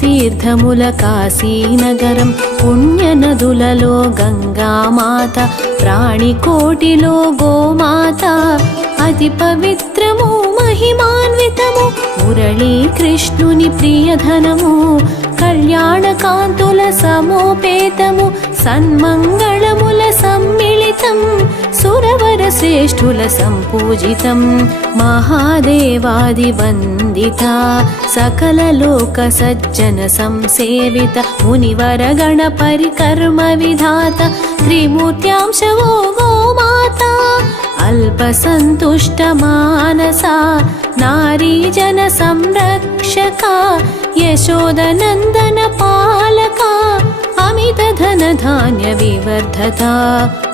పుణ్యతీర్థముల కాశీనగరం పుణ్యనదులలో గంగామాత ప్రాణికోటిలో గోమాత అతి పవిత్రము మహిమాన్వితము మురళీకృష్ణుని ప్రియధనము కళ్యాణకాంతుల సమోపేతము సన్మంగళముల సమ్మిళితం సురవర శ్రేష్ఠుల సంపూజితం మహాదేవాది వందిత సకల లోక సజ్జన సంసేవిత మునివర గణ పరికర్మ విధాత త్రిమూర్త్యాంశవో గోమాత అల్ప సంతుష్ట మానస నారీ జన సంరక్షక యశోదనందన పాలక అమిత ధన ధాన్య వివర్ధత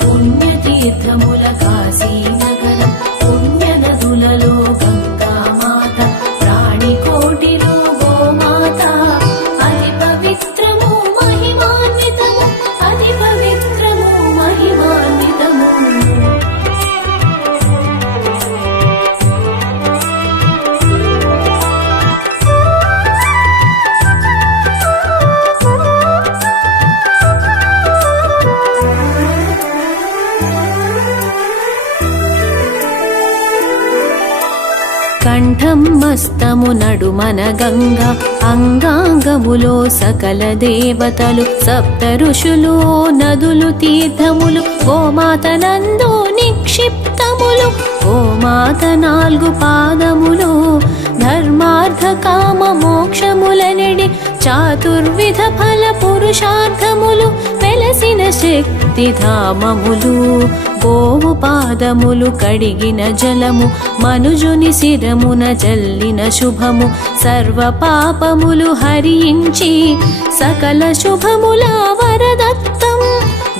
పుణ్యతీర్థముల కాశీనగరం పుణ్యనదులలో గంగామాత ప్రాణికోటిలో గోమాత అతి పవిత్రము మహిమాన్వితము అతి పవిత్రము మహిమాన్వితము కంఠం మస్తము నడుమన గంగ అంగాంగములో సకల దేవతలు సప్త ఋషులు నదులు తీర్థములు గోమాత నందు నిక్షిప్తములు గోమాత 4 పాదములు ధర్మార్థ కామ మోక్షములనెడి చాతుర్విధ ఫల పురుషార్థములు వెలసిన శక్తి ధామములు గోవు పాదములు కడిగిన జలము మనుజుని శిరమున జల్లిన శుభము సర్వ పాపములు హరించి సకల శుభముల వరదత్తం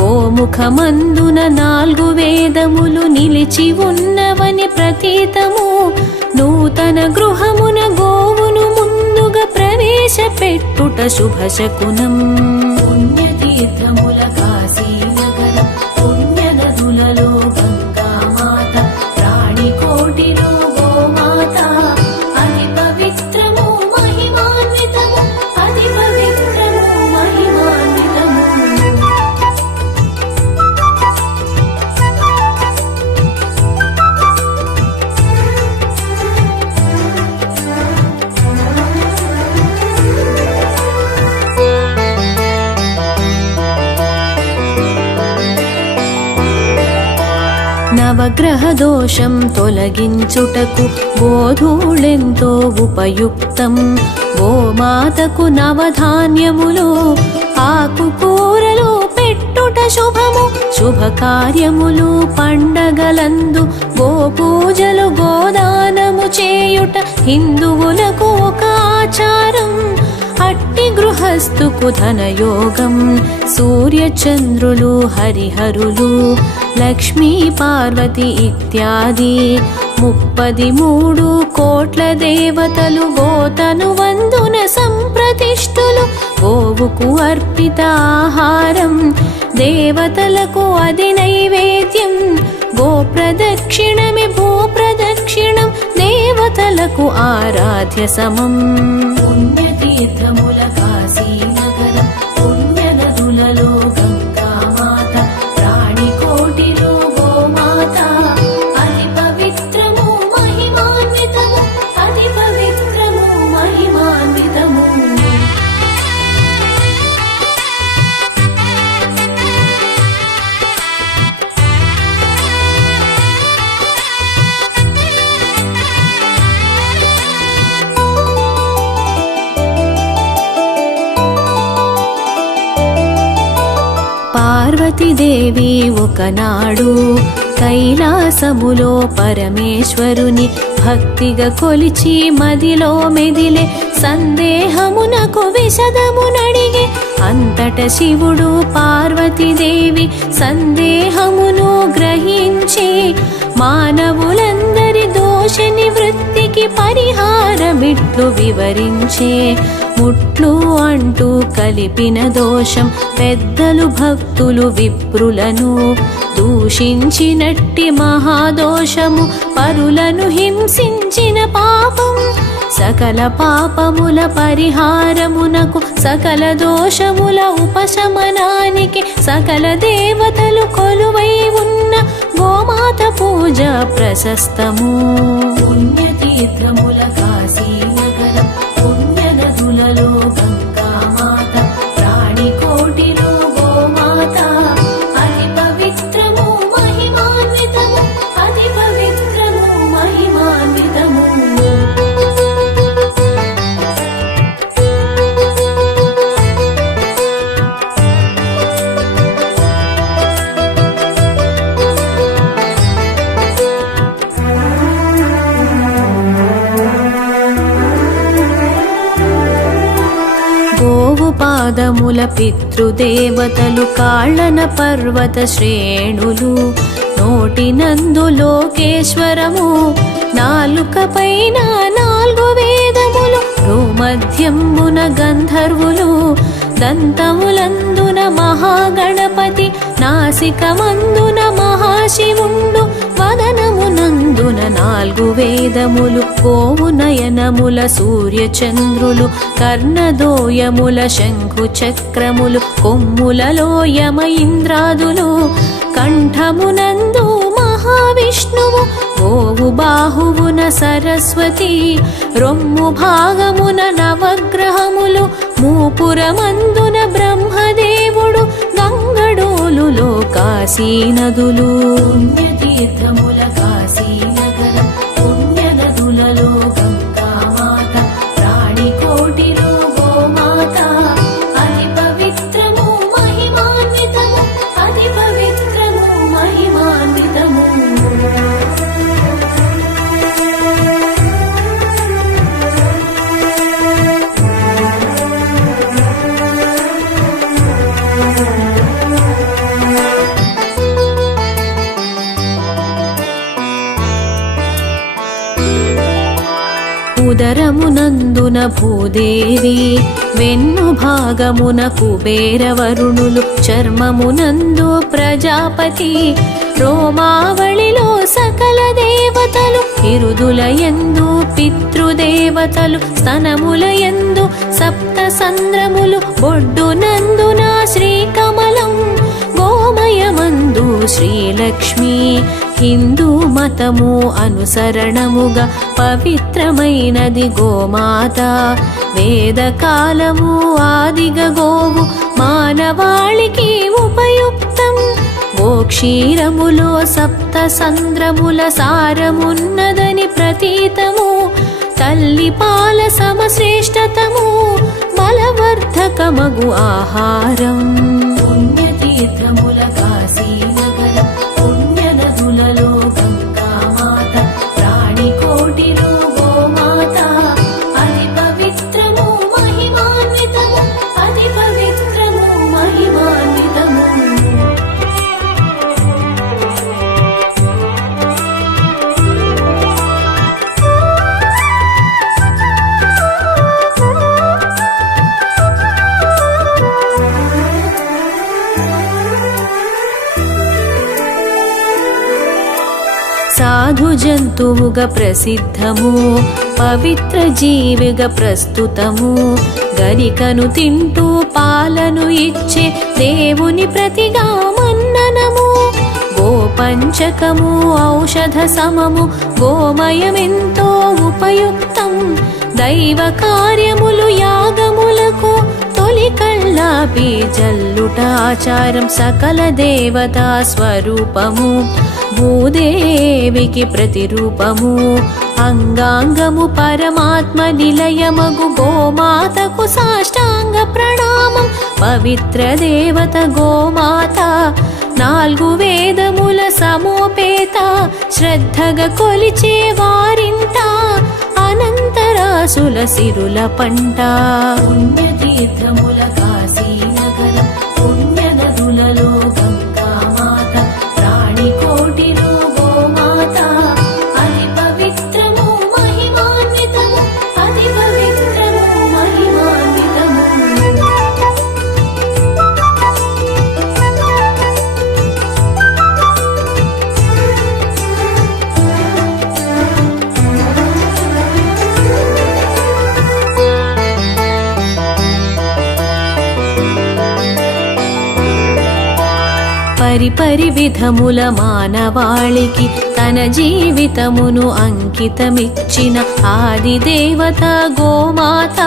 గోముఖమందున 4 వేదములు నిలిచి ఉన్నవని ప్రతీతము నూతన గృహమున గోవును ముందుగా ప్రవేశపెట్టుట శుభశకునం పుణ్యతీర్థముల కాశీనగరం పుణ్యనదులలో గంగామాత ప్రాణికోటిలో గోమాత అతి పవిత్రము మహిమాన్వితము అతి పవిత్రము మహిమాన్వితము నవగ్రహ దోషం తొలగించుటకు గోధూళెంతో ఉపయుక్తం గోమాతకు నవధాన్యములు ఆకుకూరలు పెట్టుట శుభము శుభకార్యములు పండగలందు గోపూజలు గోదానము చేయుట హిందువులకు ఒక ఆచారం అట్టి గృహస్థుకు ధనయోగం సూర్యచంద్రులు హరిహరులు లక్ష్మీ పార్వతి ఇత్యాది 33 కోట్ల దేవతలు గోతను వందున సంప్రతిష్ఠులు గోవుకు అర్పిత ఆహారం దేవతలకు అది నైవేద్యం గోప్రదక్షిణమే భూప్రదక్షిణం దేవతలకు ఆరాధ్య సమం పుణ్యతీర్థముల కాశీనగరం పుణ్యనదులలో గంగామాత ప్రాణికోటిలో గోమాత అతి పవిత్రము మహిమాన్వితము అతి పవిత్రము మహిమాన్వితము పార్వతీదేవి ఒకనాడు కైలాసములో పరమేశ్వరుని భక్తిగా కొలిచి మదిలో మెదిలే సందేహమునకు విశదమునడిగే అంతట శివుడు పార్వతీదేవి సందేహమును గ్రహించి మానవులందరి దోష నివృత్తికి పరిహారమిట్లు వివరించే ముట్లు అంటూ కలిపిన దోషం పెద్దలు భక్తులు విప్రులను దూషించినట్టి మహాదోషము పరులను హింసించిన పాపం సకల పాపముల పరిహారమునకు సకల దోషముల ఉపశమనానికి సకల దేవతలు కొలువై ఉన్న గోమాత పూజ ప్రశస్తము. పుణ్యతీర్థముల కాశీ నగరం పుణ్య నదులలో గంగామాత ప్రాణి కోటిలో గోమాత అతి పవిత్రము మహిమాన్వితము అతి పవిత్రము మహిమాన్వితము. గోవు పాదముల పితృదేవతలు కాళ్ళన పర్వత శ్రేణులు నోటినందు లోకేశ్వరము నాలుక పైన 4 వేదములు భూమధ్యమున గంధర్వులు దంతములందున మహాగణపతి నాసికమందున మహాశివుండు వదనమునందున 4 వేదములు గోవు నయనముల సూర్యచంద్రులు కర్ణదోయముల శంఖు చక్రములు కొమ్ములలో యమ ఇంద్రాదులు కంఠమునందు మహావిష్ణువు గోవు బాహువున సరస్వతి రొమ్ము భాగమున నవగ్రహములు మూపురమందున బ్రహ్మదేవుడు గంగడోలులో కాశీ నదులు. పుణ్యతీర్థముల కాశీ నగరం పుణ్య నదులలో గంగామాత ప్రాణి కోటిలో గోమాత అతి పవిత్రము మహిమాన్వితము అతి పవిత్రము మహిమాన్వితము. ఉదరమునందున భూదేవి వెన్ను భాగమున కుబేరవరుణులు చర్మమునందు ప్రజాపతి రోమావళిలో సకల దేవతలు ఇరుదులయందు పితృదేవతలు స్తనములయందు సప్త సంద్రములు బొడ్డునందున శ్రీకమలం గోమయమందు శ్రీలక్ష్మి హిందూ మతము అనుసరణముగా పవిత్రమైనది గోమాత వేదకాలము ఆదిగా గోవు మానవాళికి ఉపయుక్తం గోక్షీరములో సప్త సంద్రముల సారమున్నదని ప్రతీతము తల్లి పాల సమశ్రేష్టతము బలవర్ధకమగు ఆహారం. పుణ్యతీర్థముల కాశీ నగరం పుణ్య నదులలో గంగామాత ప్రాణి కోటిలో గోమాత అతి పవిత్రము మహిమాన్వితము అతి పవిత్రము మహిమాన్వితము. సాధు జంతువుగా ప్రసిద్ధము పవిత్ర జీవిగా ప్రస్తుతము గరికను తింటూ పాలను ఇచ్చే దేవుని ప్రతిగా మన్ననము గోపంచకము ఔషధ సమము గోమయమెంతో ఉపయుక్తం దైవ కార్యములు యాగములకు తొలి కళ్ళాపి జల్లుట ఆచారం సకల దేవతా స్వరూపము భూదేవికి ప్రతిరూపము అంగాంగము పరమాత్మ నిలయమగు గోమాతకు సాష్టాంగ ప్రణామం పవిత్ర దేవత గోమాత 4 వేదముల సమోపేత శ్రద్ధగా కొలిచే వారింట అనంతరాసుల సిరుల పంట. పుణ్యతీర్థముల కాశీ నగరం పుణ్య నదులలో గంగామాత ప్రాణి కోటిలో గోమాత అతి పవిత్రము మహిమాన్వితము అతి పవిత్రము మహిమాన్వితము. పరివిధముల మానవాళికి తన జీవితమును అంకితమిచ్చిన ఆదిదేవత గోమాత,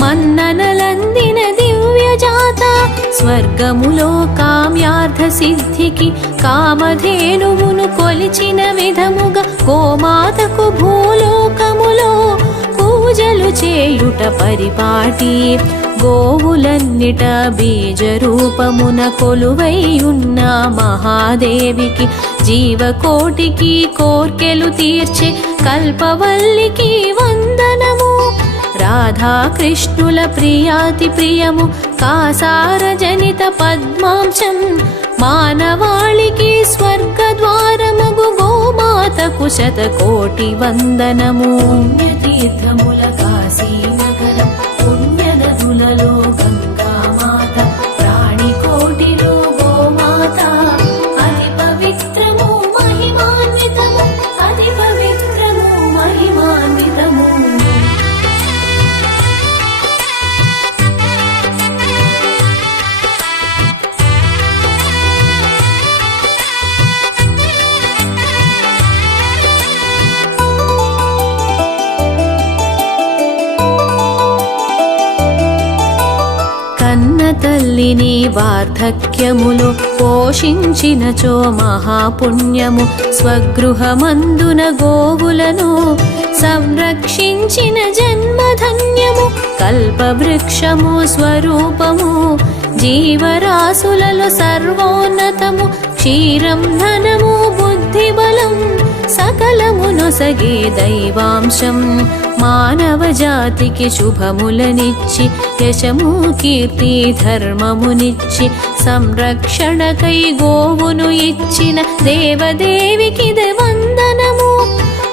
మన్ననలందిన దివ్యజాత, స్వర్గములో కామ్యార్థ సిద్ధికి కామధేనువును కొలిచిన విధముగా గోమాతకు భూలోకములో పూజలు చేయుట పరిపాటి. గోవులన్నిట బీజరూపమున కొలువైయున్న మహాదేవికి, జీవకోటికి కోర్కెలు తీర్చే కల్పవల్లికి వందనము. రాధాకృష్ణుల ప్రియాతి ప్రియము కాసారజనిత పద్మాంశం, మానవాళికి స్వర్గద్వారమగు గోమాతకు శతకోటి వందనము. పుణ్యతీర్థముల కాశీనగరం, పుణ్యనదులలో గంగామాత, ప్రాణికోటిలో గోమాత, అతి పవిత్రము మహిమాన్వితము, అతి పవిత్రము మహిమాన్వితము. కన్న తల్లిని వార్ధక్యములో పోషించినచో మహాపుణ్యము, స్వగృహమందున గోవులను సంరక్షించిన జన్మధన్యము. కల్పవృక్షము స్వరూపము, జీవరాశులలో సర్వోన్నతము, క్షీరం ధనము బుద్ధిబలం, సకలమునొసగే దైవాంశం. మానవ జాతికి శుభములనిచ్చి, యశము కీర్తి ధర్మమునిచ్చి, సంరక్షణకై గోవును ఇచ్చిన దేవదేవికి వందనము.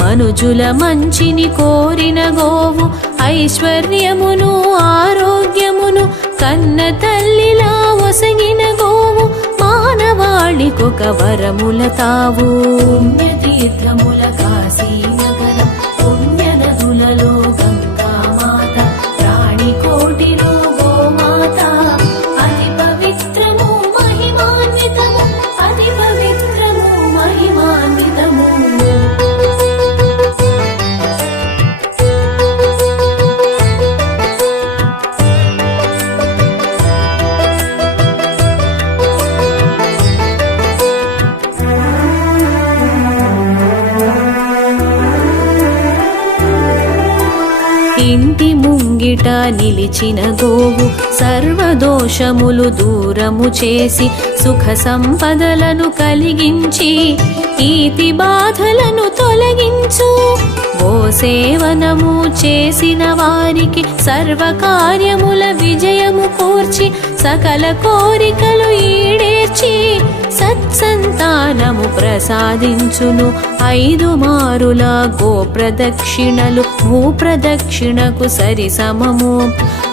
మనుజుల మంచిని కోరిన గోవు, ఐశ్వర్యమును ఆరోగ్యమును కన్న తల్లిలా ఒసగిన గోవు, మానవాళికొక వరముల తావు. పుణ్యతీర్థముల కాశీనగరం, పుణ్యనదులలో గంగామాత, ప్రాణికోటిలో గోమాత, అతి పవిత్రము మహిమాన్వితము, అతి పవిత్రము మహిమాన్వితము. ఇంటి ముంగిట నిలిచిన గోవు, సర్వదోషములు దూరము చేసి, సుఖ సంపదలను కలిగించి, ఈతి బాధలను తొలగించు. గోసేవనము చేసిన వారికి సర్వకార్యముల విజయము కూర్చి, సకల కోరికలు ఈడేర్చి, సత్సంతానము ప్రసాదించును. 5 మారుల గోప్రదక్షిణలు భూప్రదక్షిణకు సరి సమము.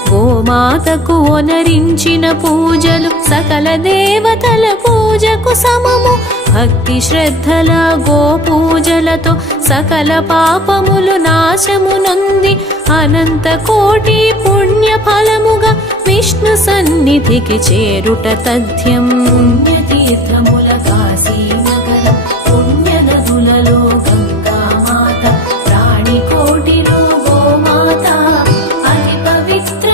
గోమాతకు ఒనరించిన పూజలు సకల దేవతల పూజకు సమము. భక్తి శ్రద్ధల గోపూజలతో సకల పాపములు నాశము నొంది, అనంత కోటి పుణ్య ఫలముగా విష్ణు సన్నిధికి చేరుట తథ్యం. పుణ్యతీర్థముల కాశీనగరం, పుణ్యనదులలో గంగామాత, ప్రాణికోటిలో గోమాత, అతి పవిత్ర